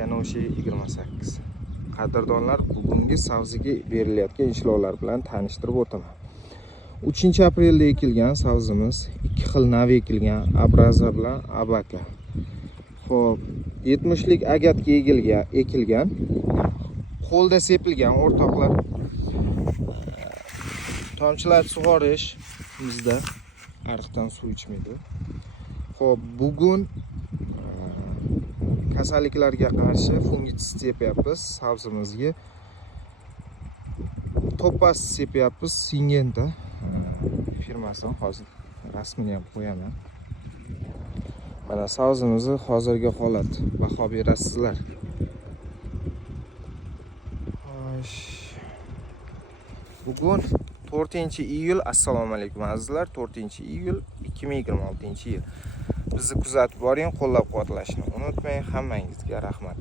yana o'sha 28. Qadrdonlar, bugungi sabziga berilayotgan ishlovlar bilan tanishtirib o'taman. 3-aprelda ekilgan sabzimiz 2 xil nav ekilgan, Abraza bilan Abaka. Xo'p, 70lik agatga ekilgan, qo'lda sepilgan o'rtoqlar. Tomchilat sug'orish bizda ariqdan suv ichmaydi. Xo'p, bugun kasalliklarga qarshi fungitsid sepyapmiz sabzimizga. Topas sepyapmiz Syngenta firmasidan, hozir rasmini ham qo'yaman. Mana sabzimizni hozirgi holat, baho berasizlar. Bugun 4-iyul, assalomu alaykum azizlar. 4-iyul 2026-yil. Bizni kuzatib boring, qo'llab-quvvatlashni unutmang. Hammangizga rahmat.